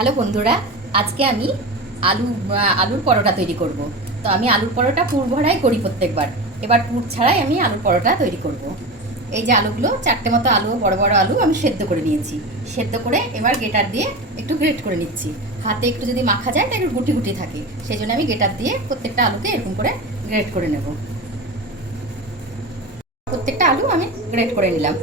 Hello বন্ধুরা, আজকে আমি আলুর পরোটা তৈরি করব। তো আমি আলুর পরোটা পুর ভরাই করি প্রত্যেকবার। এবার পুর ছাড়াই আমি আলুর পরোটা তৈরি করব। এই যে আলুগুলো, চারটে মতো আলু, বড় বড় আলু আমি সেদ্ধ করে নিয়েছি। সেদ্ধ করে এবার গ্রেটার দিয়ে একটু গ্রেট করে নিচ্ছি। হাতে একটু যদি মাখা যায় তাহলে গুটি গুটি থাকে, সেই জন্য আমি গ্রেটার দিয়ে প্রত্যেকটা আলুকে এরকম করে গ্রেট করে নেব। প্রত্যেকটা আলু আমি গ্রেট করে নিলাম।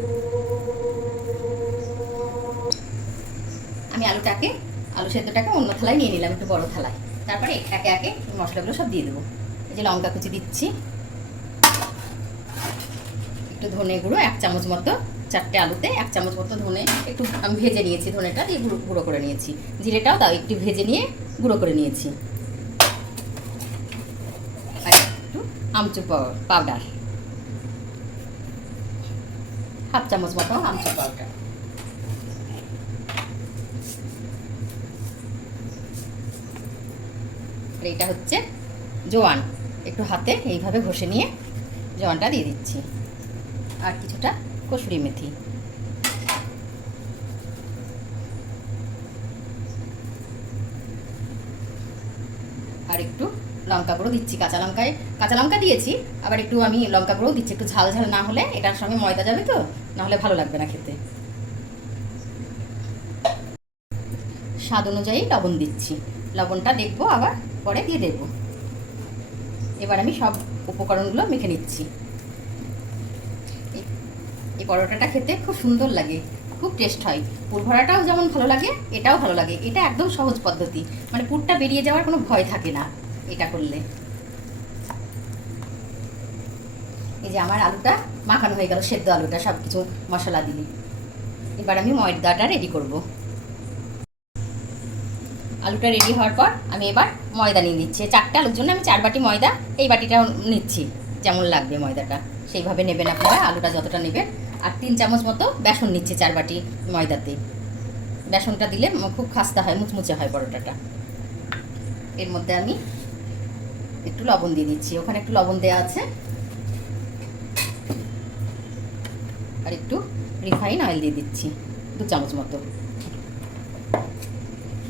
আমি আলু সেদ্ধটাকে অন্য থালায় নিয়ে নিলাম, একটু বড় থালায়। তারপরে একে একে মশলাগুলো সব দিয়ে দেবো। এই যে লঙ্কা কুচি দিচ্ছি, একটু ধনে গুঁড়ো 1 চামচ মতো, চারটে আলুতে 1 চামচ মতো ধনে একটু আমি ভেজে নিয়েছি, ধনেটা দিয়ে গুঁড়ো করে নিয়েছি। জিরেটাও তাও একটু ভেজে নিয়ে গুঁড়ো করে নিয়েছি। আর একটু আমচুর পাউডার, 1/2 চামচ মতো আমচুর পাউডার। এইটা হচ্ছে জোয়ান, একটু হাতে এইভাবে ঘষে নিয়ে জোয়ানটা দিয়ে দিচ্ছি। আর কিছুটা কসুরি মেথি। আর একটু লঙ্কা গুঁড়ো দিচ্ছি, কাঁচা লঙ্কা দিয়েছি, আবার একটু আমি লঙ্কা গুঁড়ো দিচ্ছি। একটু ঝাল ঝাল না হলে এটার সঙ্গে ময়দা যাবে তো, না হলে ভালো লাগবে না খেতে। স্বাদ অনুযায়ী লবণ দিচ্ছি, লবণটা দেখবো আবার পরে দিয়ে দেব। এবার আমি সব উপকরণগুলো মেখে নিচ্ছি। এই পরোটাটা খেতে খুব সুন্দর লাগে, খুব টেস্ট হয়। পুর ভরাটাও যেমন ভালো লাগে, এটাও ভালো লাগে। এটা একদম সহজ পদ্ধতি, মানে পুরটা বেরিয়ে যাওয়ার কোনো ভয় থাকে না এটা করলে। এই যে আমার আলুটা মাখানো হয়ে গেল, সেদ্ধ আলুটা সব কিছু মশলা দিলে। এবার আমি ময়দাটা রেডি করব। আলুটা রেডি হওয়ার পর আমি এবার ময়দা নিয়ে নিচ্ছি। 4টে আলুর জন্য আমি 4 বাটি ময়দা, এই বাটিটা নিচ্ছি। যেমন লাগবে ময়দাটা সেইভাবে নেবেন আপনারা, আলুটা যতটা নেবেন। আর 3 চামচ মতো বেসন নিচ্ছি 4 বাটি ময়দাতে। বেসনটা দিলে খুব খাস্তা হয়, মুচমুচে হয় পরোটাটা। এর মধ্যে আমি একটু লবণ দিয়ে দিচ্ছি, ওখানে একটু লবণ দেওয়া আছে। আর একটু রিফাইন অয়েল দিয়ে দিচ্ছি 2 চামচ মতো।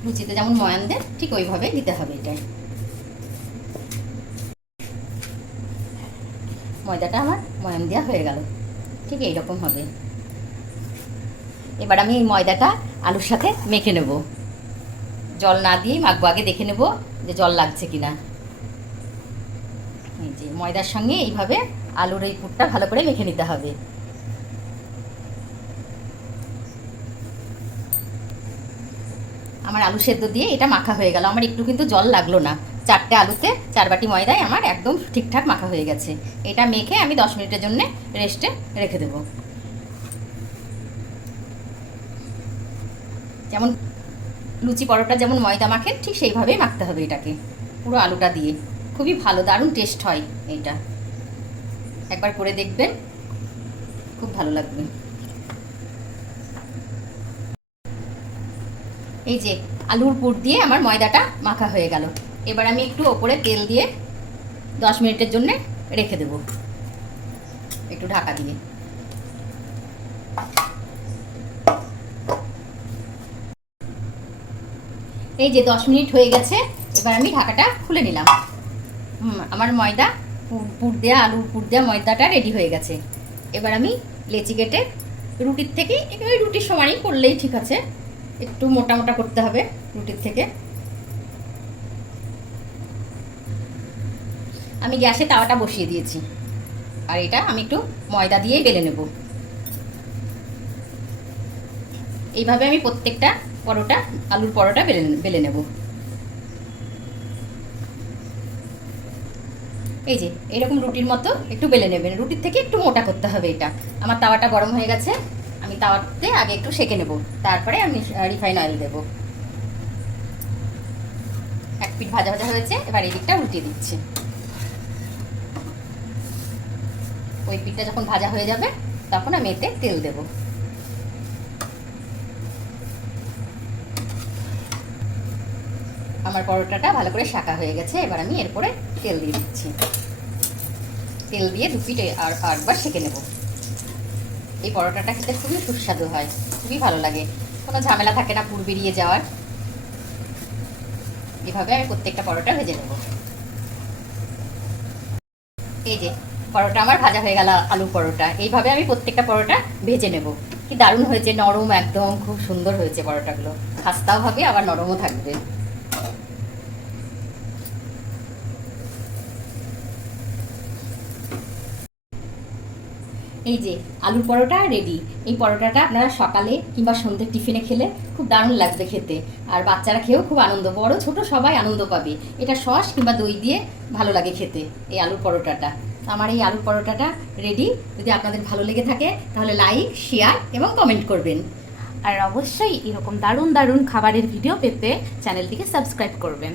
লুচিতে যেমন ময়ান দেয় ঠিক ওইভাবেই দিতে হবে। এটাই ময়দাটা আমার ময়ান দেওয়া হয়ে গেল, ঠিক এইরকম হবে। এবার আমি এই ময়দাটা আলুর সাথে মেখে নেব। জল না দিয়েই মাখবো, আগে দেখে নেব যে জল লাগছে কিনা। এই যে ময়দার সঙ্গে এইভাবে আলুর এই পুরটা ভালো করে মেখে নিতে হবে। আমার আলু সেদ্ধ দিয়ে এটা মাখা হয়ে গেল, আমার একটু কিন্তু জল লাগলো না। 4টে আলুতে 4 বাটি ময়দায় আমার একদম ঠিকঠাক মাখা হয়ে গেছে। এটা মেখে আমি 10 মিনিটের জন্য রেস্টে রেখে দেব। যেমন লুচি পরোটা যেমন ময়দা মাখেন, ঠিক সেইভাবেই মাখতে হবে এটাকে, পুরো আলুটা দিয়ে। খুবই ভালো, দারুণ টেস্ট হয় এইটা। একবার করে দেখবেন, খুব ভালো লাগবে। এই যে আলুর পুর দিয়ে আমার ময়দাটা মাখা হয়ে গেল। এবার আমি একটু ওপরে তেল দিয়ে 10 মিনিটের জন্য রেখে দেব, একটু ঢাকা দিয়ে। এই যে 10 মিনিট হয়ে গেছে, এবার আমি ঢাকাটা খুলে নিলাম। আমার ময়দা পুর দেওয়া, আলুর পুর দেওয়া ময়দাটা রেডি হয়ে গেছে। এবার আমি লেচি কেটে রুটির থেকে ওই রুটির সমানই করলেই ঠিক আছে, একটু মোটা মোটা করতে হবে রুটির থেকে। আমি গ্যাসে তাওয়াটা বসিয়ে দিয়েছি, আর এটা আমি একটু ময়দা দিয়েই বেলে নেব। এইভাবে আমি প্রত্যেকটা আলুর পরোটা বেলে নেব। এই যে এরকম রুটির মতো একটু বেলে নেবেন, রুটির থেকে একটু মোটা করতে হবে এটা। আমার তাওয়াটা গরম হয়ে গেছে, আমি তাওয়াতে আগে একটু সেঁকে নেব, তারপরে আমি রিফাইন অয়েল দেবো। এক পিঠ ভাজা ভাজা হয়েছে, এবার এই দিকটা উল্টিয়ে দিচ্ছি। ওই পিঠটা যখন ভাজা হয়ে যাবে তখন আমি এতে তেল দেব। আমার পরোটাটা ভালো করে শাঁকা হয়ে গেছে, এবার আমি এরপরে তেল দিয়ে দিচ্ছি। তেল দিয়ে 2 পিঠ আরেকবার সেঁকে নেব। এই পরোটাটা খেতে খুবই সুস্বাদু হয়, খুবই ভালো লাগে, কোনো ঝামেলা থাকে না পুর বেরিয়ে যাওয়ার। এভাবে আমি প্রত্যেকটা পরোটা ভেজে নেব। এই যে পরোটা আমার ভাজা হয়ে গেল, আলু পরোটা। এইভাবে আমি প্রত্যেকটা পরোটা ভেজে নেব। কি দারুণ হয়েছে, নরম একদম, খুব সুন্দর হয়েছে পরোটাগুলো। খাস্তাও হবে আবার নরমও থাকবে। এই যে আলুর পরোটা রেডি। এই পরোটাটা আপনারা সকালে কিংবা সন্ধ্যে টিফিনে খেলে খুব দারুণ লাগবে খেতে। আর বাচ্চারা খেয়েও খুব আনন্দ, বড় ছোট সবাই আনন্দ পাবে। এটা সস কিংবা দই দিয়ে ভালো লাগে খেতে এই আলুর পরোটাটা। আমার এই আলুর পরোটাটা রেডি। যদি আপনাদের ভালো লেগে থাকে তাহলে লাইক, শেয়ার এবং কমেন্ট করবেন। আর অবশ্যই এরকম দারুণ দারুণ খাবারের ভিডিও পেতে চ্যানেলটিকে সাবস্ক্রাইব করবেন।